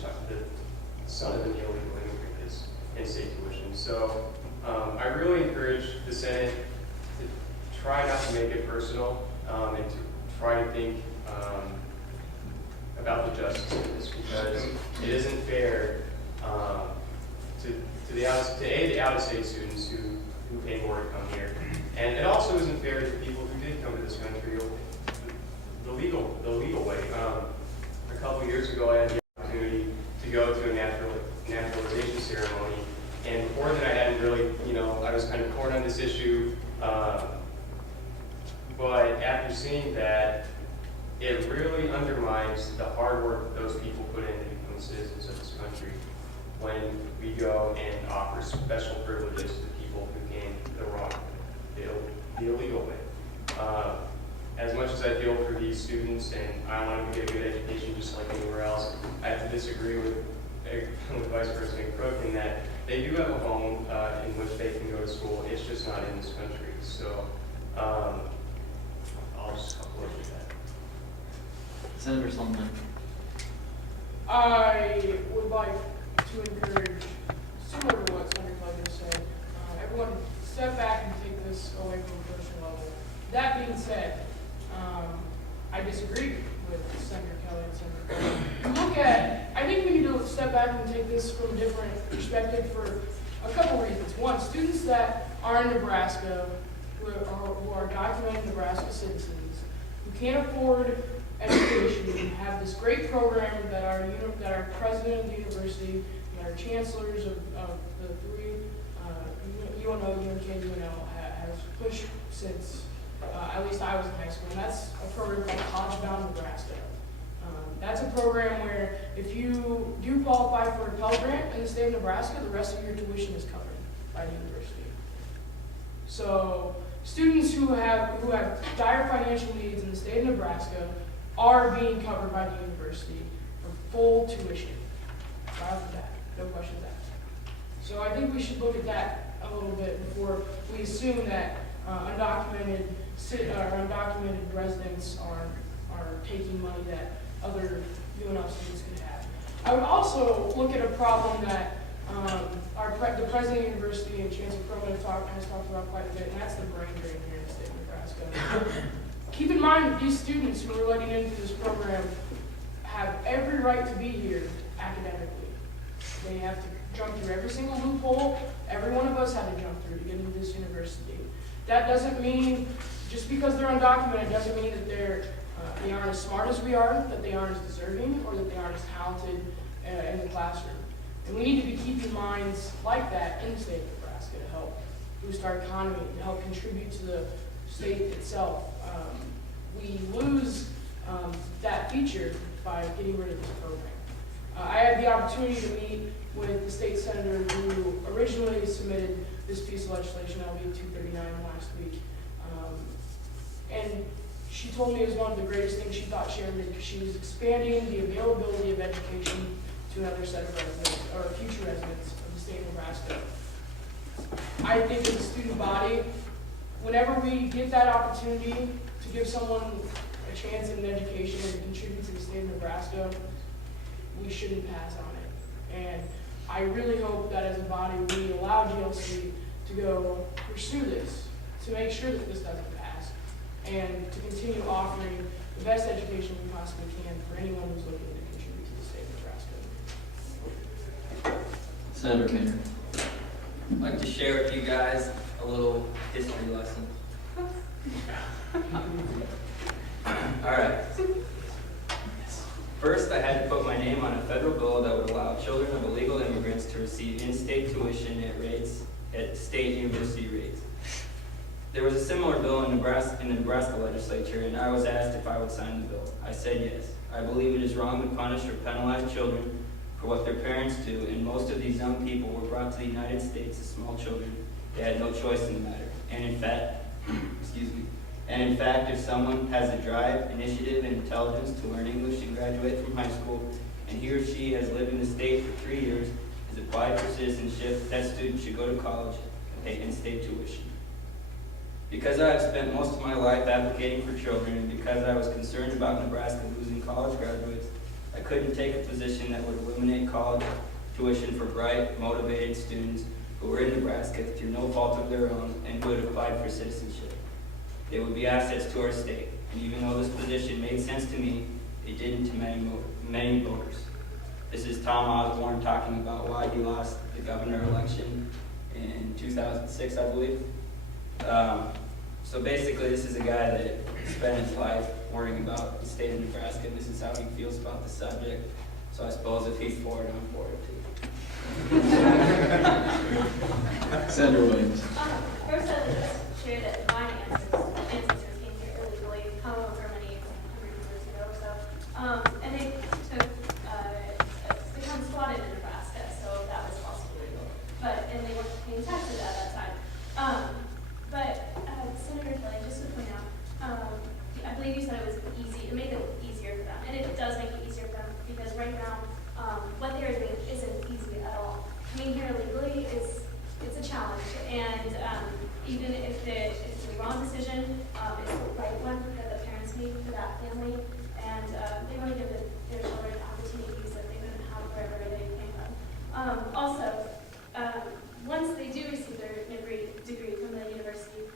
the son of an illegal immigrant is in-state tuition. So I really encourage the Senate to try not to make it personal and to try to think about the justice of this, because it isn't fair to the out-of-state students who pay more to come here, and it also isn't fair to people who did come to this country the legal way. A couple years ago, I had the opportunity to go to a naturalization ceremony, and before that, I hadn't really, I was kind of torn on this issue, but after seeing that, it really undermines the hard work that those people put in to become citizens of this country when we go and offer special privileges to people who came the illegal way. As much as I feel for these students and I want them to get a good education just like anywhere else, I have to disagree with Vice President Crook in that they do have a home in which they can go to school. It's just not in this country. So I'll just close with that. Senator Solomon. I would like to encourage, similar to what Senator Clegg said, everyone step back and take this away from a personal level. That being said, I disagree with Senator Kelly and Senator Clegg. I think we need to step back and take this from a different perspective for a couple reasons. One, students that are in Nebraska, who are documented Nebraska citizens, who can't afford education, have this great program that our president of the university, our chancellors of the three, UNO, UNK, UNL, has pushed since at least I was in high school, and that's a program called College Bound Nebraska. That's a program where if you do qualify for a Pell Grant in the state of Nebraska, the rest of your tuition is covered by the university. So students who have dire financial needs in the state of Nebraska are being covered by the university for full tuition. Right off the bat, no questions asked. So I think we should look at that a little bit before we assume that undocumented residents are taking money that other UNL students could have. I would also look at a problem that the president of the university and Chancellor Croman has talked about quite a bit, and that's the brain drain here in the state of Nebraska. Keep in mind that these students who are letting into this program have every right to be here academically. They have to jump through every single loophole every one of us had to jump through to get into this university. That doesn't mean, just because they're undocumented, doesn't mean that they aren't as smart as we are, that they aren't as deserving, or that they aren't as talented in the classroom. And we need to be keeping minds like that in the state of Nebraska to help boost our economy, to help contribute to the state itself. We lose that feature by getting rid of this program. I had the opportunity to meet with the state senator who originally submitted this piece of legislation, LB 239, last week. And she told me it was one of the greatest things she thought she ever did, because she was expanding the availability of education to another set of residents, or future residents of the state of Nebraska. I think as a student body, whenever we get that opportunity to give someone a chance in an education and contribute to the state of Nebraska, we shouldn't pass on it. And I really hope that as a body we allow GLC to go pursue this, to make sure that this doesn't pass, and to continue offering the best education we possibly can for anyone who's looking to contribute to the state of Nebraska. Senator Painter. I'd like to share with you guys a little history lesson. All right. First, I had to put my name on a federal bill that would allow children of illegal immigrants to receive in-state tuition at state university rates. There was a similar bill in the Nebraska legislature, and I was asked if I would sign the bill. I said yes. I believe it is wrong to punish or penalize children for what their parents do, and most of these young people were brought to the United States as small children. They had no choice in the matter. And in fact, if someone has a drive, initiative, and intelligence to learn English and graduate from high school, and he or she has lived in the state for 3 years, has applied for citizenship, that student should go to college and pay in-state tuition. Because I have spent most of my life advocating for children, and because I was concerned about Nebraska losing college graduates, I couldn't take a position that would eliminate college tuition for bright, motivated students who were in Nebraska through no fault of their own and who had applied for citizenship. They would be assets to our state, and even though this position made sense to me, it didn't to many voters. This is Tom Osborne talking about why he lost the governor election in 2006, I believe. So basically, this is a guy that spent his life worrying about the state of Nebraska, and this is how he feels about the subject. So I suppose if he's for it, I'm for it too. Senator Williams. First, I would just share that my ancestors came here illegally, however many hundred years ago or so. And they took, become squatted in Nebraska, so that was also illegal. And they weren't paying taxes at that time. Senator Kelly, just to point out, I believe you said it was easy, it made it easier for them. And it does make it easier for them, because right now, what they're doing isn't easy at all. Coming here illegally it's a challenge, and even if it's the wrong decision, it's the right one that the parents made for that family, and they want to give their children opportunities that they couldn't have wherever they came from. Once they do receive their degree from the university,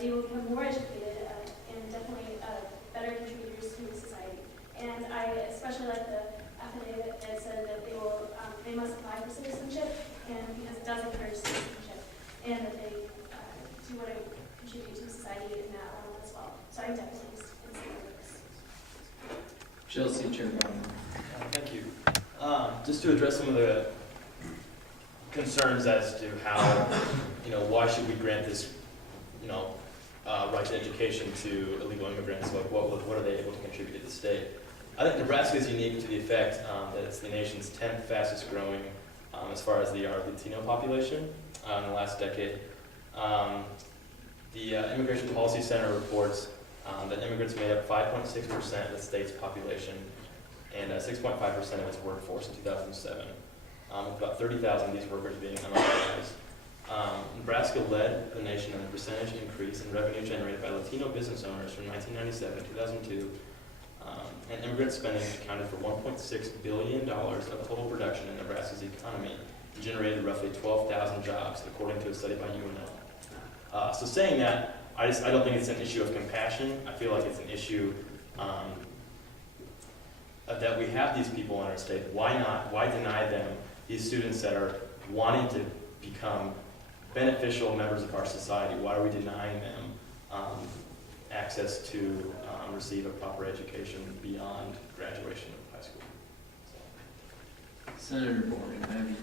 they will become more educated and definitely better contributors to society. And I especially like the affidavit that said that they must apply for citizenship, and because it does encourage citizenship, and that they do want to contribute to society in that level as well. So I'm definitely in support of this. Chelsea Chair Brown. Thank you. Just to address some of the concerns as to how, why should we grant this, right to education to illegal immigrants? Like, what are they able to contribute to the state? I think Nebraska is unique to the effect that it's the nation's 10th fastest growing as far as our Latino population in the last decade. The Immigration Policy Center reports that immigrants made up 5.6% of the state's population and 6.5% of its workforce in 2007, with about 30,000 of these workers being unauthorized. Nebraska led the nation in the percentage increase in revenue generated by Latino business owners from 1997 to 2002. And immigrant spending accounted for $1.6 billion of total production in Nebraska's economy and generated roughly 12,000 jobs, according to a study by UNL. So saying that, I don't think it's an issue of compassion. I feel like it's an issue that we have these people in our state. Why not? Why deny them these students that are wanting to become beneficial members of our society? Why are we denying them access to receive a proper education beyond graduation of high school? Senator Bourne, have you?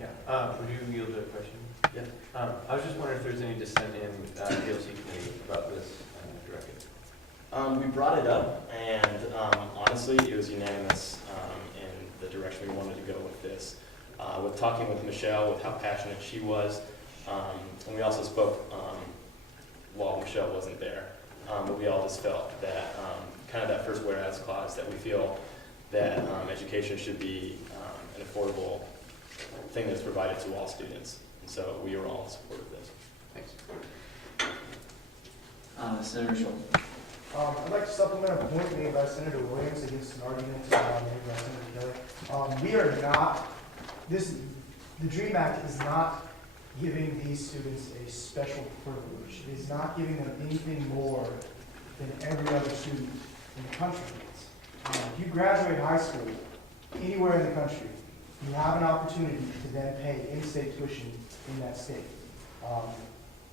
Yeah, would you yield to a question? Yeah. I was just wondering if there's any dissent in DLC committee about this directive. We brought it up, and honestly, it was unanimous in the direction we wanted to go with this. With talking with Michelle, with how passionate she was, and we also spoke while Michelle wasn't there, but we all just felt that kind of that first whereas clause, that we feel that education should be an affordable thing that's provided to all students. And so we were all in support of this. Thanks. Senator Schultz. I'd like to supplement a point made by Senator Williams against an argument made by Senator Kelly. We are not, the DREAM Act is not giving these students a special privilege. It is not giving them anything more than every other student in the country gets. If you graduate high school anywhere in the country, you have an opportunity to then pay in-state tuition in that state.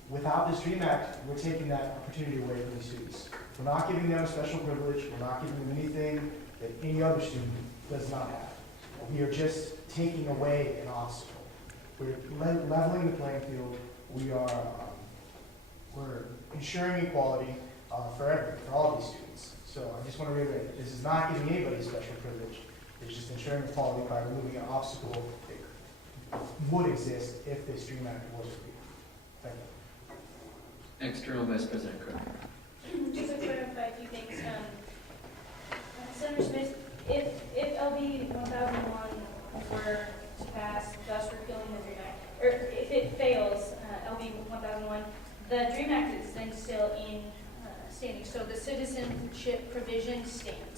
Without this DREAM Act, we're taking that opportunity away from these students. We're not giving them a special privilege. We're not giving them anything that any other student does not have. We are just taking away an obstacle. We're leveling the playing field. We're ensuring equality for all of these students. So I just want to reiterate, this is not giving anybody a special privilege. It's just ensuring equality by removing an obstacle that would exist if this DREAM Act was repealed. Thank you. External Vice President Cook. Just to clarify a few things, Senator Smith, if LB 1001 were to pass, thus repealing the DREAM Act, or if it fails, LB 1001, the DREAM Act is then still in standing, so the citizenship provision stands.